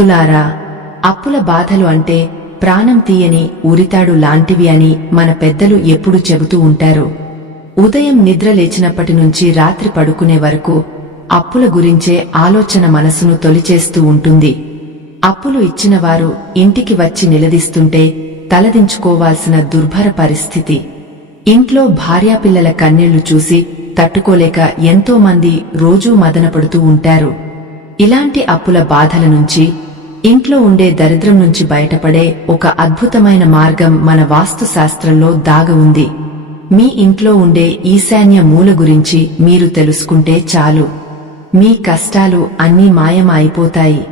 భక్తులారా, అప్పుల బాధలు అంటే ప్రాణం తీయని ఉరితాడు లాంటివి అని మన పెద్దలు ఎప్పుడు చెబుతూ ఉంటారు. ఉదయం నిద్ర లేచినప్పటి నుంచి రాత్రి పడుకునే వరకు అప్పుల గురించే ఆలోచన మనసును తొలిచేస్తూ ఉంటుంది. అప్పులు ఇచ్చినవారు ఇంటికి వచ్చి నిలదీస్తుంటే తలదించుకోవాల్సిన దుర్భర పరిస్థితి. ఇంట్లో భార్యాపిల్లల కన్నీళ్లు చూసి తట్టుకోలేక ఎంతో మంది రోజూ మదనపడుతూ ఉంటారు. ఇలాంటి అప్పుల బాధల నుంచి, ఇంట్లో ఉండే దరిద్రం నుంచి బయటపడే ఒక అద్భుతమైన మార్గం మన వాస్తుశాస్త్రంలో దాగి ఉంది. మీ ఇంట్లో ఉండే ఈశాన్య మూల గురించి మీరు తెలుసుకుంటే చాలు, మీ కష్టాలు అన్నీ మాయం అయిపోతాయి.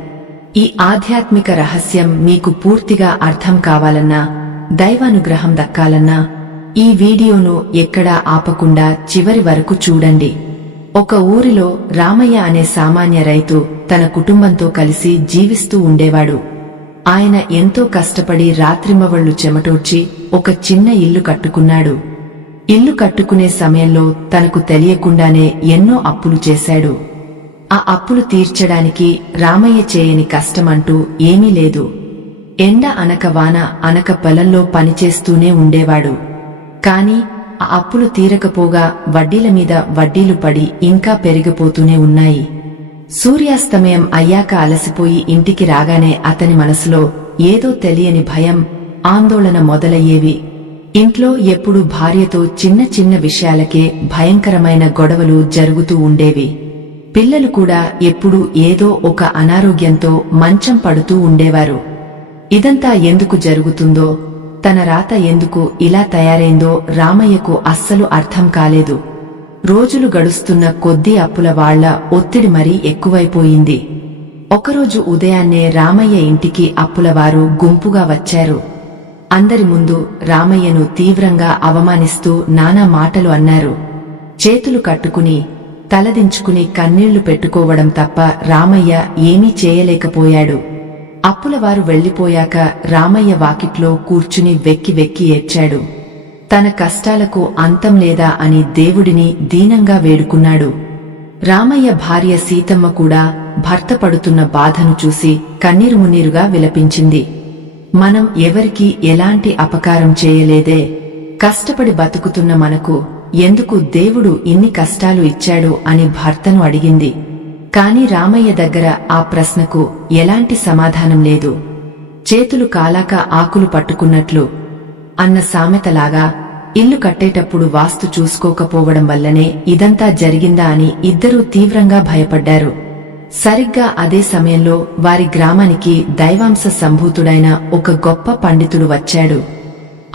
ఈ ఆధ్యాత్మిక రహస్యం మీకు పూర్తిగా అర్థం కావాలన్నా, దైవానుగ్రహం దక్కాలన్నా ఈ వీడియోను ఎక్కడా ఆపకుండా చివరి వరకు చూడండి. ఒక ఊరిలో రామయ్య అనే సామాన్య రైతు తన కుటుంబంతో కలిసి జీవిస్తూ ఉండేవాడు. ఆయన ఎంతో కష్టపడి రాత్రింబవళ్లు చెమటోడ్చి ఒక చిన్న ఇల్లు కట్టుకున్నాడు. ఇల్లు కట్టుకునే సమయంలో తనకు తెలియకుండానే ఎన్నో అప్పులు చేశాడు. ఆ అప్పులు తీర్చడానికి రామయ్య చేయని కష్టమంటూ ఏమీ లేదు. ఎండ అనక వాన అనక పొలంలో పనిచేస్తూనే ఉండేవాడు. కాని ఆ అప్పులు తీరకపోగా వడ్డీల మీద వడ్డీలు పడి ఇంకా పెరిగిపోతూనే ఉన్నాయి. సూర్యాస్తమయం అయ్యాక అలసిపోయి ఇంటికి రాగానే అతని మనసులో ఏదో తెలియని భయం, ఆందోళన మొదలయ్యేవి. ఇంట్లో ఎప్పుడూ భార్యతో చిన్న చిన్న విషయాలకే భయంకరమైన గొడవలు జరుగుతూ ఉండేవి. పిల్లలు కూడా ఎప్పుడూ ఏదో ఒక అనారోగ్యంతో మంచం పడుతూ ఉండేవారు. ఇదంతా ఎందుకు జరుగుతుందో, తన రాత ఎందుకు ఇలా తయారైందో రామయ్యకు అస్సలు అర్థం కాలేదు. రోజులు గడుస్తున్న కొద్దీ అప్పుల వాళ్ల ఒత్తిడి మరీ ఎక్కువైపోయింది. ఒకరోజు ఉదయాన్నే రామయ్య ఇంటికి అప్పులవారు గుంపుగా వచ్చారు. అందరి ముందు రామయ్యను తీవ్రంగా అవమానిస్తూ నానా మాటలు అన్నారు. చేతులు కట్టుకుని తలదించుకుని కన్నీళ్లు పెట్టుకోవడం తప్ప రామయ్య ఏమీ చేయలేకపోయాడు. అప్పులవారు వెళ్లిపోయాక రామయ్య వాకిట్లో కూర్చుని వెక్కి వెక్కి ఏడ్చాడు. తన కష్టాలకు అంతం లేదా అని దేవుడిని దీనంగా వేడుకున్నాడు. రామయ్య భార్య సీతమ్మ కూడా భర్త పడుతున్న బాధను చూసి కన్నీరుమున్నీరుగా విలపించింది. మనం ఎవరికీ ఎలాంటి అపకారం చేయలేదే, కష్టపడి బతుకుతున్న మనకు ఎందుకు దేవుడు ఇన్ని కష్టాలు ఇచ్చాడు అని భర్తను అడిగింది. కాని రామయ్య దగ్గర ఆ ప్రశ్నకు ఎలాంటి సమాధానం లేదు. చేతులు కాలాక ఆకులు పట్టుకున్నట్లు అన్న సామెతలాగా ఇల్లు కట్టేటప్పుడు వాస్తు చూసుకోకపోవడం వల్లనే ఇదంతా జరిగిందా అని ఇద్దరూ తీవ్రంగా భయపడ్డారు. సరిగ్గా అదే సమయంలో వారి గ్రామానికి దైవాంశ సంభూతుడైన ఒక గొప్ప పండితుడు వచ్చాడు.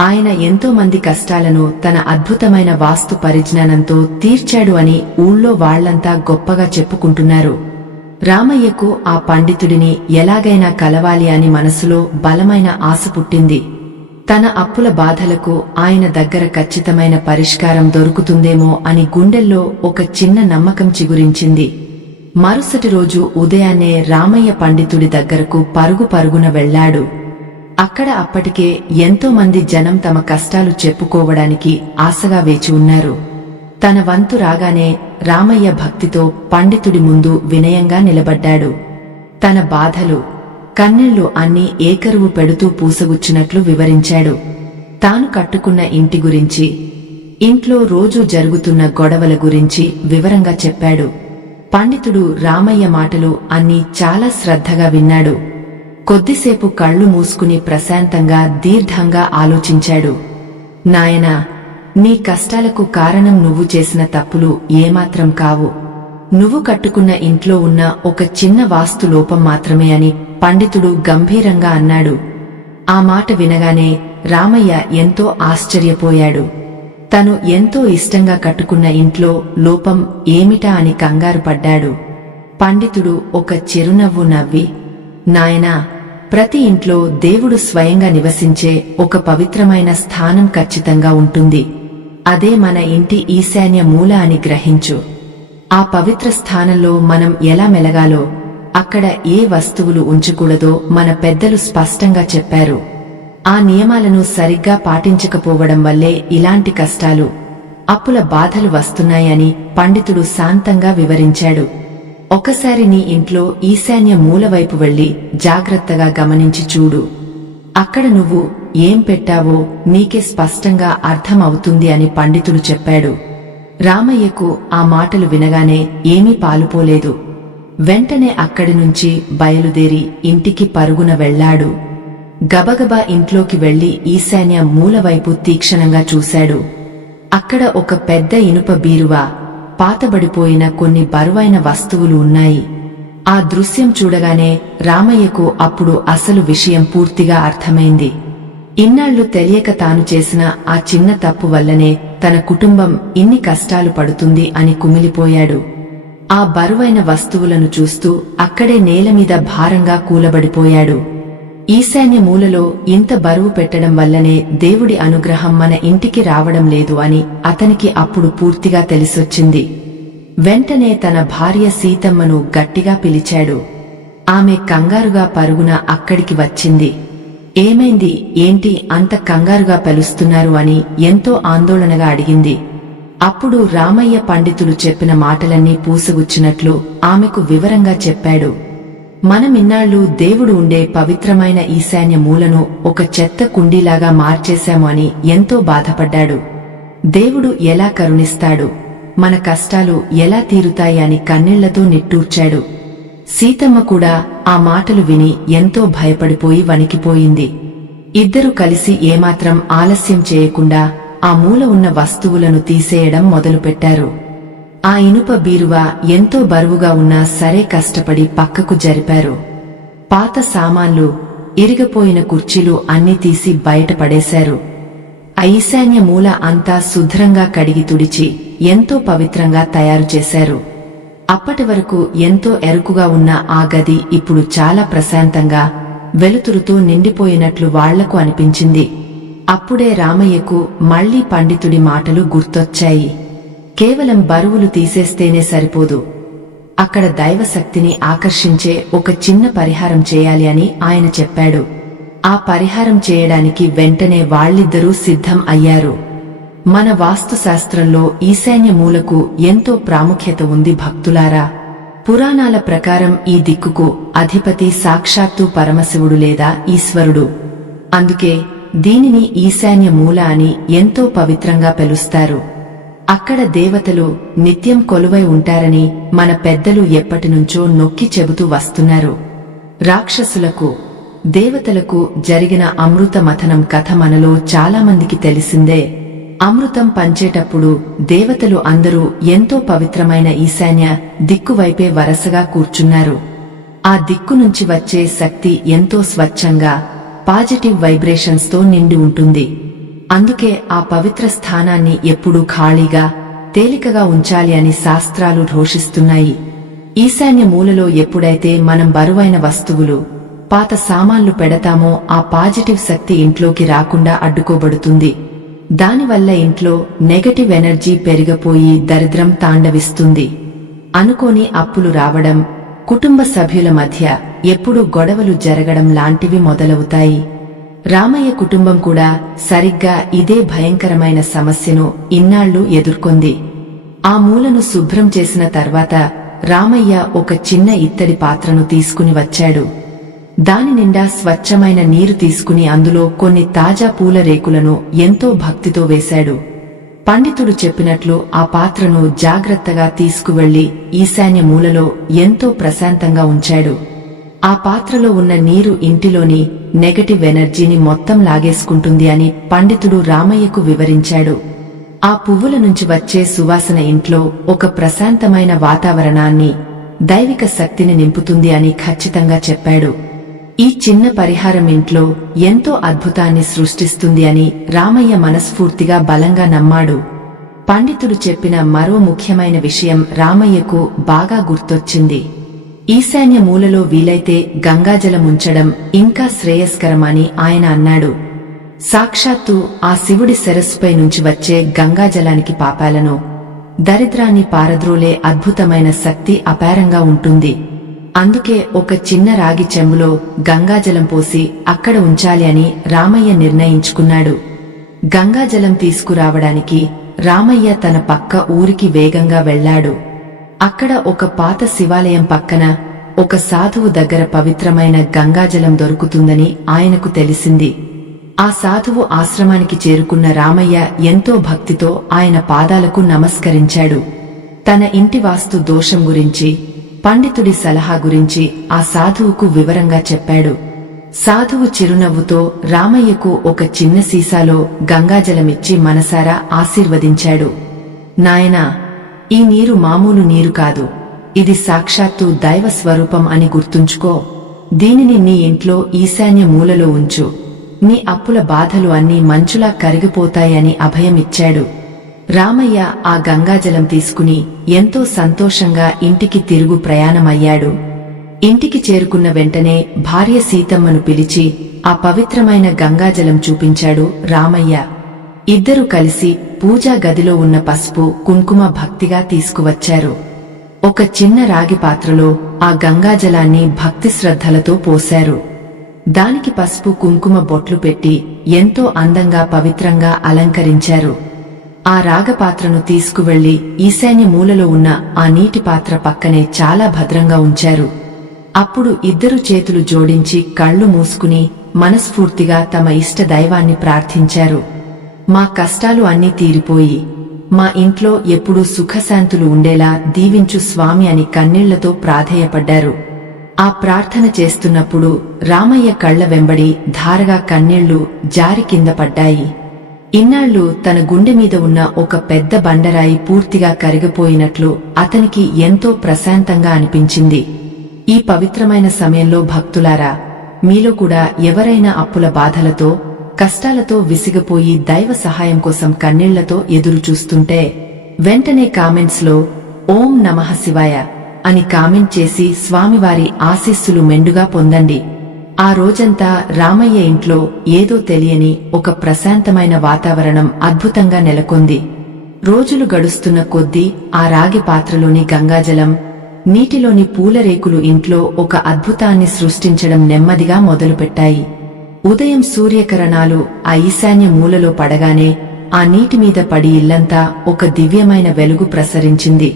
ఆయన ఎంతో మంది కష్టాలను తన అద్భుతమైన వాస్తు పరిజ్ఞానంతో తీర్చాడు అని ఊళ్ళో వాళ్లంతా గొప్పగా చెప్పుకుంటున్నారు. రామయ్యకు ఆ పండితుడిని ఎలాగైనా కలవాలి అని మనసులో బలమైన ఆశ పుట్టింది. తన అప్పుల బాధలకు ఆయన దగ్గర ఖచ్చితమైన పరిష్కారం దొరుకుతుందేమో అని గుండెల్లో ఒక చిన్న నమ్మకం చిగురించింది. మరుసటి రోజు ఉదయాన్నే రామయ్య పండితుడి దగ్గరకు పరుగు పరుగున వెళ్లాడు. అక్కడ అప్పటికే ఎంతో మంది జనం తమ కష్టాలు చెప్పుకోవడానికి ఆశగా వేచి ఉన్నారు. తన వంతు రాగానే రామయ్య భక్తితో పండితుడి ముందు వినయంగా నిలబడ్డాడు. తన బాధలు, కన్నీళ్లు అన్నీ ఏకరువు పెడుతూ పూసగుచ్చినట్లు వివరించాడు. తాను కట్టుకున్న ఇంటి గురించి, ఇంట్లో రోజూ జరుగుతున్న గొడవల గురించి వివరంగా చెప్పాడు. పండితుడు రామయ్య మాటలు అన్నీ చాలా శ్రద్ధగా విన్నాడు. కొద్దిసేపు కళ్ళు మూసుకుని ప్రశాంతంగా దీర్ఘంగా ఆలోచించాడు. నాయనా, నీ కష్టాలకు కారణం నువ్వు చేసిన తప్పులు ఏమాత్రం కావు. నువ్వు కట్టుకున్న ఇంట్లో ఉన్న ఒక చిన్న వాస్తు లోపం మాత్రమే అని పండితుడు గంభీరంగా అన్నాడు. ఆ మాట వినగానే రామయ్య ఎంతో ఆశ్చర్యపోయాడు. తను ఎంతో ఇష్టంగా కట్టుకున్న ఇంట్లో లోపం ఏమిటా అని కంగారు పడ్డాడు. పండితుడు ఒక చిరునవ్వు నవ్వి, నాయనా, ప్రతి ఇంట్లో దేవుడు స్వయంగా నివసించే ఒక పవిత్రమైన స్థానం ఖచ్చితంగా ఉంటుంది. అదే మన ఇంటి ఈశాన్య మూల అని గ్రహించు. ఆ పవిత్ర స్థానంలో మనం ఎలా మెలగాలో, అక్కడ ఏ వస్తువులు ఉంచకూడదో మన పెద్దలు స్పష్టంగా చెప్పారు. ఆ నియమాలను సరిగ్గా పాటించకపోవడం వల్లే ఇలాంటి కష్టాలు, అప్పుల బాధలు వస్తున్నాయని పండితుడు శాంతంగా వివరించాడు. ఒకసారి నీ ఇంట్లో ఈశాన్య మూలవైపు వెళ్లి జాగ్రత్తగా గమనించి చూడు. అక్కడ నువ్వు ఏం పెట్టావో నీకే స్పష్టంగా అర్థం అవుతుంది అని పండితుడు చెప్పాడు. రామయ్యకు ఆ మాటలు వినగానే ఏమీ పాలుపోలేదు. వెంటనే అక్కడి నుంచి బయలుదేరి ఇంటికి పరుగున వెళ్లాడు. గబగబా ఇంట్లోకి వెళ్లి ఈశాన్య మూలవైపు తీక్షణంగా చూశాడు. అక్కడ ఒక పెద్ద ఇనుప బీరువా, పాతబడిపోయిన కొన్ని బరువైన వస్తువులు ఉన్నాయి. ఆ దృశ్యం చూడగానే రామయ్యకు అప్పుడు అసలు విషయం పూర్తిగా అర్థమైంది. ఇన్నాళ్లు తెలియక తాను చేసిన ఆ చిన్న తప్పు వల్లనే తన కుటుంబం ఇన్ని కష్టాలు పడుతుంది అని కుమిలిపోయాడు. ఆ బరువైన వస్తువులను చూస్తూ అక్కడే నేలమీద భారంగా కూలబడిపోయాడు. ఈశాన్య మూలలో ఇంత బరువు పెట్టడం వల్లనే దేవుడి అనుగ్రహం మన ఇంటికి రావడం లేదు అని అతనికి అప్పుడు పూర్తిగా తెలిసొచ్చింది. వెంటనే తన భార్య సీతమ్మను గట్టిగా పిలిచాడు. ఆమె కంగారుగా పరుగున అక్కడికి వచ్చింది. ఏమైంది, ఏంటి అంత కంగారుగా పిలుస్తున్నారు అని ఎంతో ఆందోళనగా అడిగింది. అప్పుడు రామయ్య పండితుడు చెప్పిన మాటలన్నీ పూసగుచ్చినట్లు ఆమెకు వివరంగా చెప్పాడు. మనమిన్నాళ్లు దేవుడు ఉండే పవిత్రమైన ఈశాన్య మూలను ఒక చెత్త కుండీలాగా మార్చేశాము అని ఎంతో బాధపడ్డాడు. దేవుడు ఎలా కరుణిస్తాడు, మన కష్టాలు ఎలా తీరుతాయి అని కన్నీళ్లతో నిట్టూర్చాడు. సీతమ్మ కూడా ఆ మాటలు విని ఎంతో భయపడిపోయి వణికిపోయింది. ఇద్దరు కలిసి ఏమాత్రం ఆలస్యం చేయకుండా ఆ మూల ఉన్న వస్తువులను తీసేయడం మొదలుపెట్టారు. ఆ ఇనుప బీరువా ఎంతో బరువుగా ఉన్నా సరే కష్టపడి పక్కకు జరిపారు. పాత సామాన్లు, ఇరిగిపోయిన కుర్చీలు అన్నీ తీసి బయటపడేశారు. ఆ ఈశాన్య మూల అంతా శుభ్రంగా కడిగి తుడిచి ఎంతో పవిత్రంగా తయారు చేశారు. అప్పటి వరకు ఎంతో ఎరుకుగా ఉన్న ఆ గది ఇప్పుడు చాలా ప్రశాంతంగా, వెలుతురుతో నిండిపోయినట్లు వాళ్లకు అనిపించింది. అప్పుడే రామయ్యకు మళ్లీ పండితుడి మాటలు గుర్తొచ్చాయి. కేవలం బరువులు తీసేస్తేనే సరిపోదు, అక్కడ దైవశక్తిని ఆకర్షించే ఒక చిన్న పరిహారం చేయాలి అని ఆయన చెప్పాడు. ఆ పరిహారం చేయడానికి వెంటనే వాళ్ళిద్దరూ సిద్ధం అయ్యారు. మన వాస్తుశాస్త్రంలో ఈశాన్య మూలకు ఎంతో ప్రాముఖ్యత ఉంది భక్తులారా. పురాణాల ప్రకారం ఈ దిక్కుకు అధిపతి సాక్షాత్తు పరమశివుడు లేదా ఈశ్వరుడు. అందుకే దీనిని ఈశాన్య మూల అని ఎంతో పవిత్రంగా పిలుస్తారు. అక్కడ దేవతలు నిత్యం కొలువై ఉంటారని మన పెద్దలు ఎప్పటినుంచో నొక్కి చెబుతూ వస్తున్నారు. రాక్షసులకు, దేవతలకు జరిగిన అమృత మథనం కథ మనలో చాలామందికి తెలిసిందే. అమృతం పంచేటప్పుడు దేవతలు అందరూ ఎంతో పవిత్రమైన ఈశాన్య దిక్కువైపే వరసగా కూర్చున్నారు. ఆ దిక్కు నుంచి వచ్చే శక్తి ఎంతో స్వచ్ఛంగా, పాజిటివ్ వైబ్రేషన్స్ తో నిండి ఉంటుంది. అందుకే ఆ పవిత్ర స్థానాన్ని ఎప్పుడూ ఖాళీగా, తేలికగా ఉంచాలి అని శాస్త్రాలు ఘోషిస్తున్నాయి. ఈశాన్య మూలలో ఎప్పుడైతే మనం బరువైన వస్తువులు, పాత సామాన్లు పెడతామో ఆ పాజిటివ్ శక్తి ఇంట్లోకి రాకుండా అడ్డుకోబడుతుంది. దానివల్ల ఇంట్లో నెగటివ్ ఎనర్జీ పెరిగిపోయి దరిద్రం తాండవిస్తుంది. అనుకోని అప్పులు రావడం, కుటుంబ సభ్యుల మధ్య ఎప్పుడూ గొడవలు జరగడం లాంటివి మొదలవుతాయి. రామయ్య కుటుంబం కూడా సరిగ్గా ఇదే భయంకరమైన సమస్యను ఇన్నాళ్లు ఎదుర్కొంది. ఆ మూలను శుభ్రం చేసిన తర్వాత రామయ్య ఒక చిన్న ఇత్తడి పాత్రను తీసుకుని వచ్చాడు. దాని నిండా స్వచ్ఛమైన నీరు తీసుకుని అందులో కొన్ని తాజా పూల రేకులను ఎంతో భక్తితో వేశాడు. పండితుడు చెప్పినట్లు ఆ పాత్రను జాగ్రత్తగా తీసుకువెళ్లి ఈశాన్య మూలలో ఎంతో ప్రశాంతంగా ఉంచాడు. ఆ పాత్రలో ఉన్న నీరు ఇంటిలోని నెగటివ్ ఎనర్జీని మొత్తం లాగేసుకుంటుంది అని పండితుడు రామయ్యకు వివరించాడు. ఆ పువ్వుల నుంచి వచ్చే సువాసన ఇంట్లో ఒక ప్రశాంతమైన వాతావరణాన్ని, దైవిక శక్తిని నింపుతుంది అని ఖచ్చితంగా చెప్పాడు. ఈ చిన్న పరిహారం ఇంట్లో ఎంతో అద్భుతాన్ని సృష్టిస్తుంది అని రామయ్య మనస్ఫూర్తిగా బలంగా నమ్మాడు. పండితుడు చెప్పిన మరో ముఖ్యమైన విషయం రామయ్యకు బాగా గుర్తొచ్చింది. ఈశాన్య మూలలో వీలైతే గంగాజలం ఉంచడం ఇంకా శ్రేయస్కరమని ఆయన అన్నాడు. సాక్షాత్తు ఆ శివుడి శిరస్సుపై నుంచి వచ్చే గంగాజలానికి పాపాలను, దరిద్రాన్ని పారద్రోలే అద్భుతమైన శక్తి అపారంగా ఉంటుంది. అందుకే ఒక చిన్న రాగి చెంబులో గంగాజలం పోసి అక్కడ ఉంచాలి అని రామయ్య నిర్ణయించుకున్నాడు. గంగాజలం తీసుకురావడానికి రామయ్య తన పక్క ఊరికి వేగంగా వెళ్లాడు. అక్కడ ఒక పాత శివాలయం పక్కన ఒక సాధువు దగ్గర పవిత్రమైన గంగాజలం దొరుకుతుందని ఆయనకు తెలిసింది. ఆ సాధువు ఆశ్రమానికి చేరుకున్న రామయ్య ఎంతో భక్తితో ఆయన పాదాలకు నమస్కరించాడు. తన ఇంటి వాస్తు దోషం గురించి, పండితుడి సలహా గురించి ఆ సాధువుకు వివరంగా చెప్పాడు. సాధువు చిరునవ్వుతో రామయ్యకు ఒక చిన్న సీసాలో గంగాజలమిచ్చి మనసారా ఆశీర్వదించాడు. నాయనా, ఈ నీరు మామూలు నీరు కాదు, ఇది సాక్షాత్తు దైవ స్వరూపం అని గుర్తుంచుకో. దీనిని నీ ఇంట్లో ఈశాన్య మూలలో ఉంచు. నీ అప్పుల బాధలు అన్నీ మంచులా కరిగిపోతాయని అభయమిచ్చాడు. రామయ్య ఆ గంగాజలం తీసుకుని ఎంతో సంతోషంగా ఇంటికి తిరుగు ప్రయాణమయ్యాడు. ఇంటికి చేరుకున్న వెంటనే భార్య సీతమ్మను పిలిచి ఆ పవిత్రమైన గంగాజలం చూపించాడు రామయ్య. ఇద్దరూ కలిసి పూజా గదిలో ఉన్న పసుపు, కుంకుమ భక్తిగా తీసుకువచ్చారు. ఒక చిన్న రాగి పాత్రలో ఆ గంగాజలాన్ని భక్తి శ్రద్ధలతో పోశారు. దానికి పసుపు, కుంకుమ బొట్లు పెట్టి ఎంతో అందంగా పవిత్రంగా అలంకరించారు. ఆ రాగపాత్రను తీసుకువెళ్లి ఈశాన్య మూలలో ఉన్న ఆ నీటి పాత్ర పక్కనే చాలా భద్రంగా ఉంచారు. అప్పుడు ఇద్దరు చేతులు జోడించి కళ్ళు మూసుకుని మనస్ఫూర్తిగా తమ ఇష్ట దైవాన్ని ప్రార్థించారు. మా కష్టాలు అన్నీ తీరిపోయి మా ఇంట్లో ఎప్పుడూ సుఖశాంతులు ఉండేలా దీవించు స్వామి అని కన్నీళ్లతో ప్రాధేయపడ్డారు. ఆ ప్రార్థన చేస్తున్నప్పుడు రామయ్య కళ్ల వెంబడి ధారగా కన్నీళ్లు జారి కింద పడ్డాయి. ఇన్నాళ్లు తన గుండె మీద ఉన్న ఒక పెద్ద బండరాయి పూర్తిగా కరిగిపోయినట్లు అతనికి ఎంతో ప్రశాంతంగా అనిపించింది. ఈ పవిత్రమైన సమయంలో భక్తులారా, మీలో కూడా ఎవరైనా అప్పుల బాధలతో, కష్టాలతో విసిగిపోయి దైవ సహాయం కోసం కన్నీళ్లతో ఎదురు చూస్తుంటే వెంటనే కామెంట్స్ లో ఓం నమః శివాయ అని కామెంట్ చేసి స్వామివారి ఆశీస్సులు మెండుగా పొందండి. ఆ రోజంతా రామయ్య ఇంట్లో ఏదో తెలియని ఒక ప్రశాంతమైన వాతావరణం అద్భుతంగా నెలకొంది. రోజులు గడుస్తున్న కొద్దీ ఆ రాగి పాత్రలోని గంగాజలం, నీటిలోని పూలరేకులు ఇంట్లో ఒక అద్భుతాన్ని సృష్టించడం నెమ్మదిగా మొదలుపెట్టాయి. ఉదయం సూర్యకిరణాలు ఆ ఈశాన్య మూలలో పడగానే ఆ నీటి మీద పడి ఇల్లంతా ఒక దివ్యమైన వెలుగు ప్రసరించింది.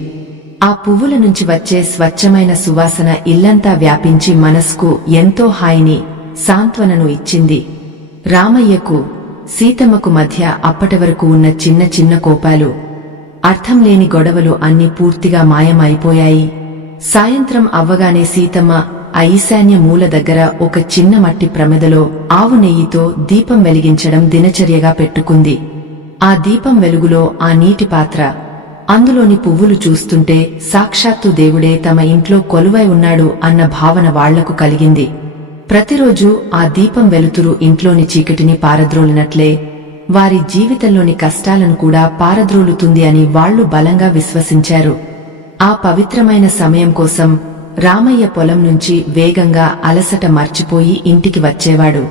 ఆ పువ్వుల నుంచి వచ్చే స్వచ్ఛమైన సువాసన ఇల్లంతా వ్యాపించి మనస్కు ఎంతో హాయిని, సాంత్వనను ఇచ్చింది. రామయ్యకు, సీతమ్మకు మధ్య అప్పటివరకు ఉన్న చిన్న చిన్న కోపాలు, అర్థం లేని గొడవలు అన్నీ పూర్తిగా మాయమైపోయాయి. సాయంత్రం అవ్వగానే సీతమ్మ ఆ ఈశాన్య మూల దగ్గర ఒక చిన్న మట్టి ప్రమిదలో ఆవు నెయ్యితో దీపం వెలిగించడం దినచర్యగా పెట్టుకుంది. ఆ దీపం వెలుగులో ఆ నీటి పాత్ర, అందులోని పువ్వులు చూస్తుంటే సాక్షాత్తు దేవుడే తమ ఇంట్లో కొలువై ఉన్నాడు అన్న భావన వాళ్లకు కలిగింది. ప్రతిరోజూ ఆ దీపం వెలుతురు ఇంట్లోని చీకటిని పారద్రోలినట్లే వారి జీవితంలోని కష్టాలను కూడా పారద్రోలుతుంది అని వాళ్లు బలంగా విశ్వసించారు. ఆ పవిత్రమైన సమయం కోసం రామయ్య పొలం నుంచి వేగంగా అలసట మర్చిపోయి ఇంటికి వచ్చేవాడు.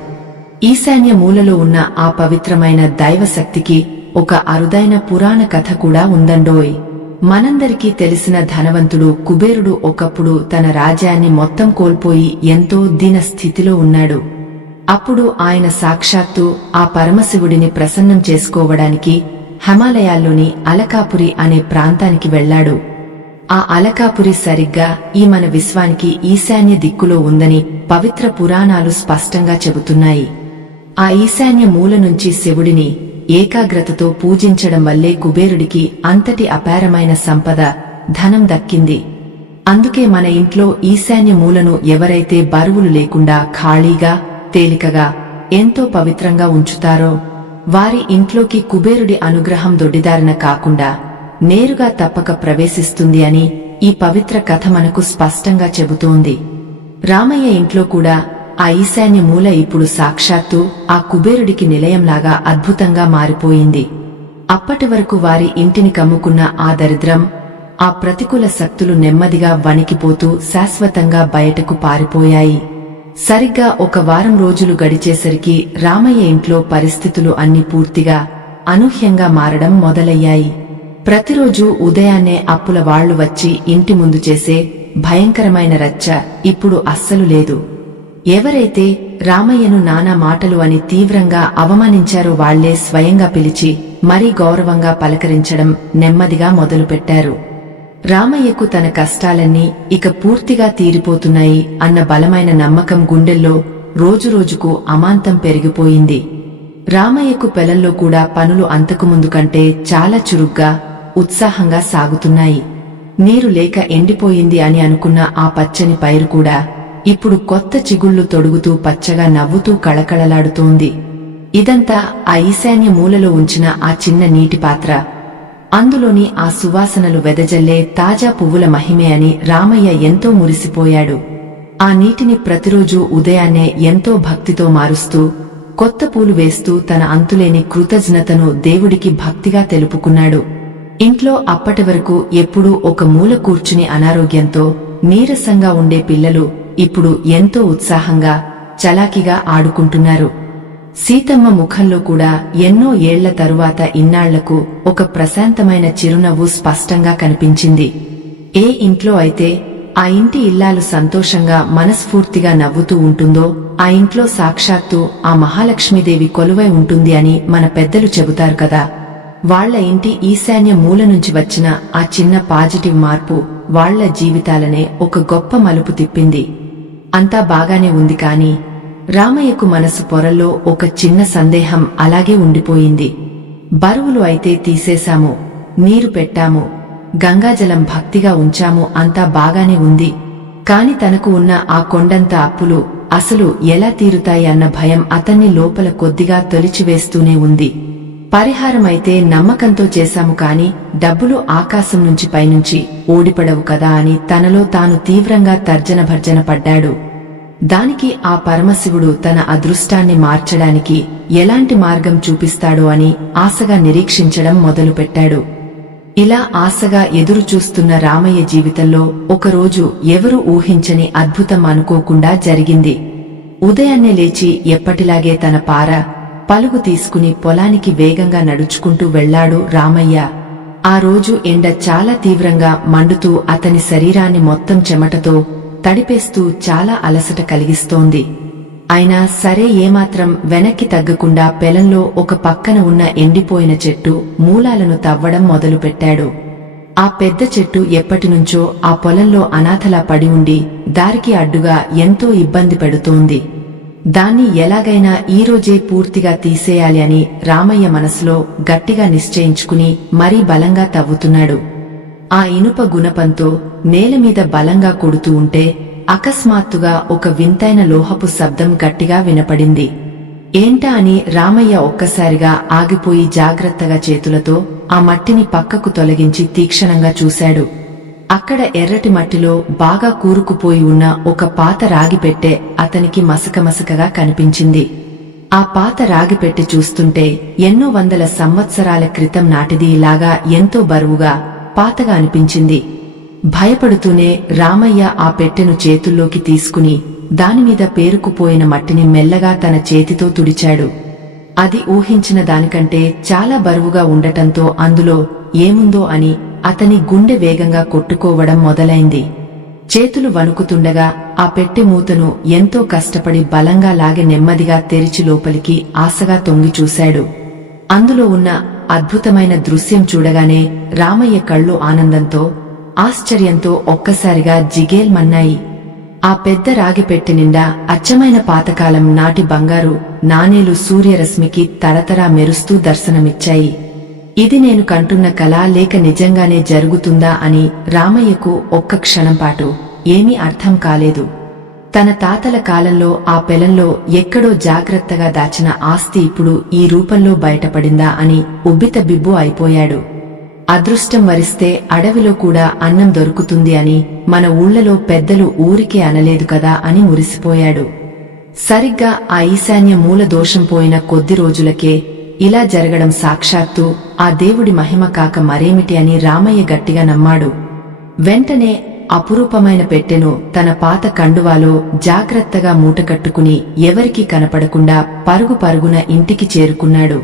ఈశాన్య మూలలో ఉన్న ఆ పవిత్రమైన దైవశక్తికి ఒక అరుదైన పురాణ కథ కూడా ఉందండోయ్. మనందరికీ తెలిసిన ధనవంతుడు కుబేరుడు ఒకప్పుడు తన రాజ్యాన్ని మొత్తం కోల్పోయి ఎంతో దీన స్థితిలో ఉన్నాడు. అప్పుడు ఆయన సాక్షాత్తు ఆ పరమశివుడిని ప్రసన్నం చేసుకోవడానికి హిమాలయాల్లోని అలకాపురి అనే ప్రాంతానికి వెళ్లాడు. ఆ అలకాపురి సరిగ్గా ఈ మన విశ్వానికి ఈశాన్య దిక్కులో ఉందని పవిత్ర పురాణాలు స్పష్టంగా చెబుతున్నాయి. ఆ ఈశాన్య మూల నుంచి శివుడిని ఏకాగ్రతతో పూజించడం వల్లే కుబేరుడికి అంతటి అపారమైన సంపద, ధనం దక్కింది. అందుకే మన ఇంట్లో ఈశాన్య మూలను ఎవరైతే బరువులు లేకుండా ఖాళీగా, తేలికగా, ఎంతో పవిత్రంగా ఉంచుతారో వారి ఇంట్లోకి కుబేరుడి అనుగ్రహం దొడ్డిదారిన కాకుండా నేరుగా తప్పక ప్రవేశిస్తుంది అని ఈ పవిత్ర కథ మనకు స్పష్టంగా చెబుతోంది. రామయ్య ఇంట్లో కూడా ఆ ఈశాన్య మూల ఇప్పుడు సాక్షాత్తు ఆ కుబేరుడికి నిలయంలాగా అద్భుతంగా మారిపోయింది. అప్పటి వరకు వారి ఇంటిని కమ్ముకున్న ఆ దరిద్రం, ఆ ప్రతికూల శక్తులు నెమ్మదిగా వణికిపోతూ శాశ్వతంగా బయటకు పారిపోయాయి. సరిగ్గా ఒక వారం రోజులు గడిచేసరికి రామయ్య ఇంట్లో పరిస్థితులు అన్ని పూర్తిగా అనూహ్యంగా మారడం మొదలయ్యాయి. ప్రతిరోజూ ఉదయాన్నే అప్పుల వాళ్లు వచ్చి ఇంటి ముందు చేసే భయంకరమైన రచ్చ ఇప్పుడు అస్సలు లేదు. ఎవరైతే రామయ్యను నానా మాటలు అని తీవ్రంగా అవమానించారో వాళ్లే స్వయంగా పిలిచి మరీ గౌరవంగా పలకరించడం నెమ్మదిగా మొదలుపెట్టారు. రామయ్యకు తన కష్టాలన్నీ ఇక పూర్తిగా తీరిపోతున్నాయి అన్న బలమైన నమ్మకం గుండెల్లో రోజురోజుకు అమాంతం పెరిగిపోయింది. రామయ్యకు పొలంలో కూడా పనులు అంతకుముందు కంటే చాలా చురుగ్గా, ఉత్సాహంగా సాగుతున్నాయి. నీరు లేక ఎండిపోయింది అని అనుకున్న ఆ పచ్చని పైరు కూడా ఇప్పుడు కొత్త చిగుళ్లు తొడుగుతూ పచ్చగా నవ్వుతూ కళకళలాడుతోంది. ఇదంతా ఆ ఈశాన్య మూలలో ఉంచిన ఆ చిన్న నీటి పాత్ర, అందులోని ఆ సువాసనలు వెదజల్లే తాజా పువ్వుల మహిమే అని రామయ్య ఎంతో మురిసిపోయాడు. ఆ నీటిని ప్రతిరోజూ ఉదయాన్నే ఎంతో భక్తితో మారుస్తూ, కొత్త పూలు వేస్తూ తన అంతులేని కృతజ్ఞతను దేవుడికి భక్తిగా తెలుపుకున్నాడు. ఇంట్లో అప్పటి వరకు ఎప్పుడూ ఒక మూల కూర్చుని అనారోగ్యంతో నీరసంగా ఉండే పిల్లలు ఇప్పుడు ఎంతో ఉత్సాహంగా, చలాకీగా ఆడుకుంటున్నారు. సీతమ్మ ముఖంలో కూడా ఎన్నో ఏళ్ల తరువాత ఇన్నాళ్లకు ఒక ప్రశాంతమైన చిరునవ్వు స్పష్టంగా కనిపించింది. ఏ ఇంట్లో అయితే ఆ ఇంటి ఇల్లాలు సంతోషంగా మనస్ఫూర్తిగా నవ్వుతూ ఉంటుందో ఆ ఇంట్లో సాక్షాత్తు ఆ మహాలక్ష్మీదేవి కొలువై ఉంటుంది అని మన పెద్దలు చెబుతారు కదా. వాళ్ల ఇంటి ఈశాన్య మూల నుంచి వచ్చిన ఆ చిన్న పాజిటివ్ మార్పు వాళ్ల జీవితాలనే ఒక గొప్ప మలుపు తిప్పింది. అంతా బాగానే ఉంది కాని రామయ్యకు మనసు పొరల్లో ఒక చిన్న సందేహం అలాగే ఉండిపోయింది. బరువులు అయితే తీసేశాము, నీరు పెట్టాము, గంగాజలం భక్తిగా ఉంచాము, అంతా బాగానే ఉంది. కాని తనకు ఉన్న ఆ కొండంత అప్పులు అసలు ఎలా తీరుతాయి అన్న భయం అతన్ని లోపల కొద్దిగా తొలిచివేస్తూనే ఉంది. పరిహారమైతే నమ్మకంతో చేశాము కాని డబ్బులు ఆకాశం నుంచి పైనుంచి ఓడిపడవు కదా అని తనలో తాను తీవ్రంగా తర్జనభర్జన పడ్డాడు. దానికి ఆ పరమశివుడు తన అదృష్టాన్ని మార్చడానికి ఎలాంటి మార్గం చూపిస్తాడో అని ఆశగా నిరీక్షించడం మొదలుపెట్టాడు. ఇలా ఆశగా ఎదురు చూస్తున్న రామయ్య జీవితంలో ఒకరోజు ఎవరూ ఊహించని అద్భుతం అనుకోకుండా జరిగింది. ఉదయాన్నే లేచి ఎప్పటిలాగే తన పార, పలుగు తీసుకుని పొలానికి వేగంగా నడుచుకుంటూ వెళ్లాడు రామయ్య. ఆ రోజు ఎండ చాలా తీవ్రంగా మండుతూ అతని శరీరాన్ని మొత్తం చెమటతో తడిపేస్తూ చాలా అలసట కలిగిస్తోంది. అయినా సరే ఏమాత్రం వెనక్కి తగ్గకుండా పొలంలో ఒక పక్కన ఉన్న ఎండిపోయిన చెట్టు మూలాలను తవ్వడం మొదలుపెట్టాడు. ఆ పెద్ద చెట్టు ఎప్పటినుంచో ఆ పొలంలో అనాథలా పడి ఉండి దారికి అడ్డుగా ఎంతో ఇబ్బంది పెడుతోంది. దాన్ని ఎలాగైనా ఈరోజే పూర్తిగా తీసేయాలి అని రామయ్య మనసులో గట్టిగా నిశ్చయించుకుని మరీ బలంగా తవ్వుతున్నాడు. ఆ ఇనుప గుణపంతో నేలమీద బలంగా కొడుతూ ఉంటే అకస్మాత్తుగా ఒక వింతైన లోహపు శబ్దం గట్టిగా వినపడింది. ఏంటా అని రామయ్య ఒక్కసారిగా ఆగిపోయి జాగ్రత్తగా చేతులతో ఆ మట్టిని పక్కకు తొలగించి తీక్షణంగా చూశాడు. అక్కడ ఎర్రటి మట్టిలో బాగా కూరుకుపోయి ఉన్న ఒక పాత రాగిపెట్టె అతనికి మసకమసకగా కనిపించింది. ఆ పాత రాగిపెట్టె చూస్తుంటే ఎన్నో వందల సంవత్సరాల క్రితం నాటిది లాగా ఎంతో బరువుగా, పాతగా అనిపించింది. భయపడుతూనే రామయ్య ఆ పెట్టెను చేతుల్లోకి తీసుకుని దానిమీద పేరుకుపోయిన మట్టిని మెల్లగా తన చేతితో తుడిచాడు. అది ఊహించిన దానికంటే చాలా బరువుగా ఉండటంతో అందులో ఏముందో అని అతని గుండె వేగంగా కొట్టుకోవడం మొదలైంది. చేతులు వణుకుతుండగా ఆ పెట్టె మూతను ఎంతో కష్టపడి బలంగా లాగి నెమ్మదిగా తెరిచి లోపలికి ఆశగా తొంగి చూశాడు. అందులో ఉన్న అద్భుతమైన దృశ్యం చూడగానే రామయ్య కళ్ళు ఆనందంతో, ఆశ్చర్యంతో ఒక్కసారిగా జిగేల్మన్నాయి. ఆ పెద్ద రాగి పెట్టె నిండా అచ్చమైన పాతకాలం నాటి బంగారు నాణేలు సూర్యరశ్మికి తరతరా మెరుస్తూ దర్శనమిచ్చాయి. ఇది నేను కంటున్న కల లేక నిజంగానే జరుగుతుందా అని రామయ్యకు ఒక్క క్షణంపాటు ఏమీ అర్థం కాలేదు. తన తాతల కాలంలో ఆ పొలంలో ఎక్కడో జాగ్రత్తగా దాచిన ఆస్తి ఇప్పుడు ఈ రూపంలో బయటపడిందా అని ఉబ్బితబిబ్బు అయిపోయాడు. అదృష్టం వరిస్తే అడవిలో కూడా అన్నం దొరుకుతుంది అని మన ఊళ్లలో పెద్దలు ఊరికే అనలేదు కదా అని మురిసిపోయాడు. సరిగ్గా ఆ ఈశాన్య మూల దోషం పోయిన కొద్ది రోజులకే ఇలా జరగడం సాక్షాత్తు ఆ దేవుడి మహిమ కాక మరేమిటి అని రామయ్య గట్టిగా నమ్మాడు. వెంటనే అపురూపమైన పెట్టెను తన పాత కండువాలో జాగ్రత్తగా మూటకట్టుకుని ఎవరికీ కనపడకుండా పరుగు పరుగున ఇంటికి చేరుకున్నాడు.